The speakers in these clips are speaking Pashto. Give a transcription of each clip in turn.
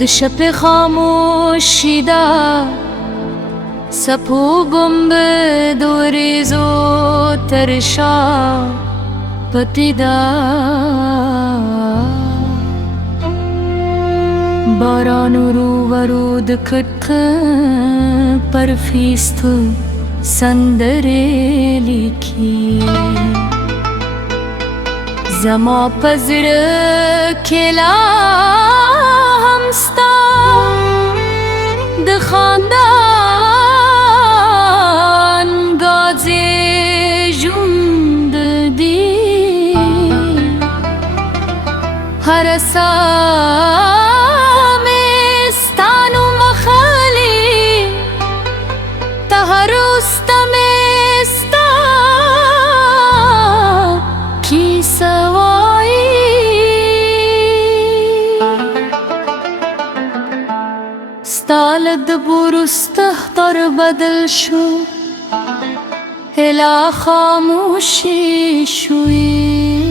د شپ خاموشی دا سپو گنب دوریزو ترشا پتی دا باران رو ورود کټ پر فیستو سندره لیکي زما پزړه کې لا هم ستا د خاندان غازې ژوند دي هر ساه مې ستا نوم اخلي ته هر وسته مې ستا کیسه ستالد بورسته تر بدل شو هلا خاموشی شوی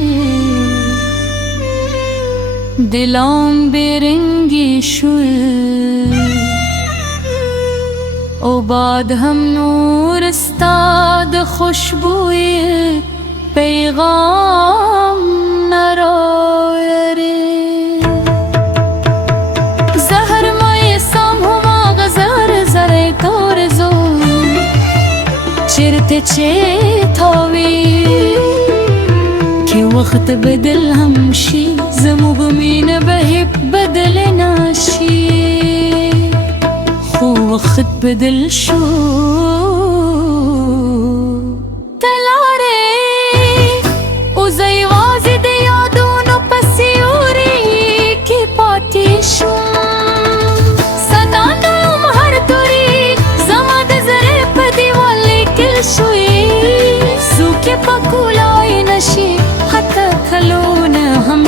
دلام برنگی شوی او بعد هم نور استاد خوشبوی پیغام نرایری چرته چیتاوی که وقت بدل هم شی زموږ مینه به بدل نشي خو وقت بدل شو تلاره او زه یوازې د یادونو په سیوري کې پاتې شوم سوکه پکولای نشي حتی کلونه هم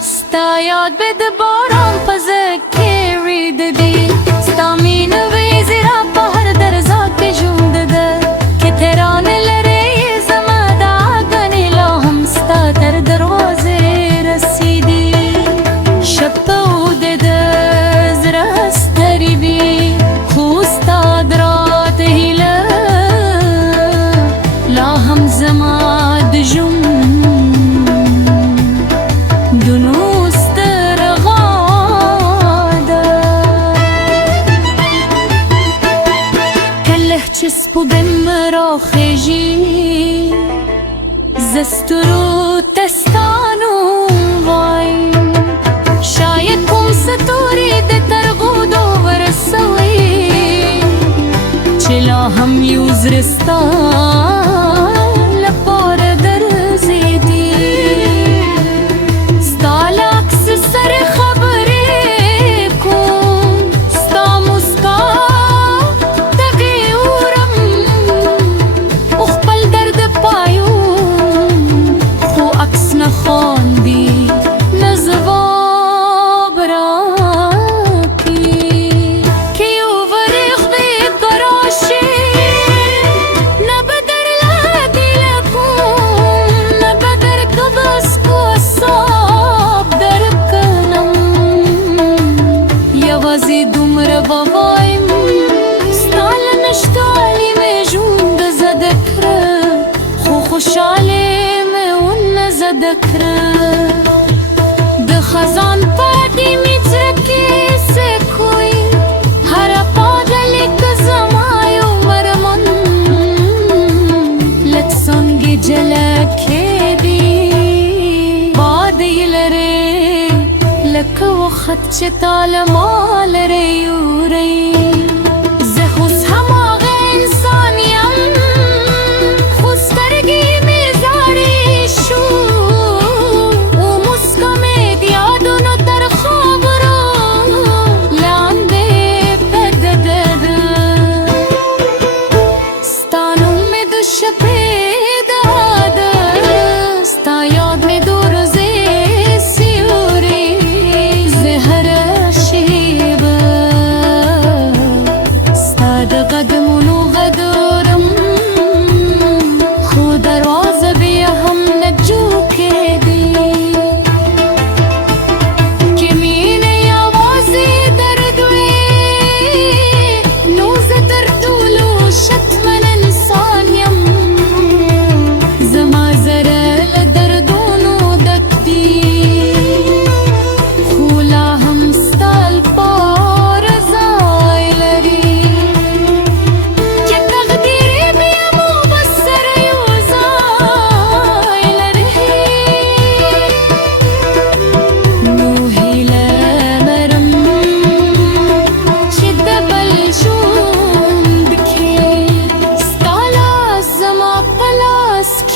ستا یاد به د باران په زړه کې ریددي ستا مینه وې زیرا په هر درزا کې ژوند ده که ترانه لرې زما دا ګڼې لا هم ستا تر دروازې رسیدي شپه اوږده د زړه ستړې وي خو ستا د رات هیله زما د ژوند د نوستر غاده کله چې سپوږم راخیژي زه ستورو ته ستا نوم وایم شاید کوم ستوری د ترغودو ورسوي چې لا هم یو زړه ستا خوشحالی میں ان ذکر د خزان پاتی مچرکی سے کوئی ہر پاگل ایک زمایو مرمن لت سنگی جلکے دی بادی لرے لک وقت چتال مال ریو ری زخوص ہماغ انسانیم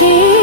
ची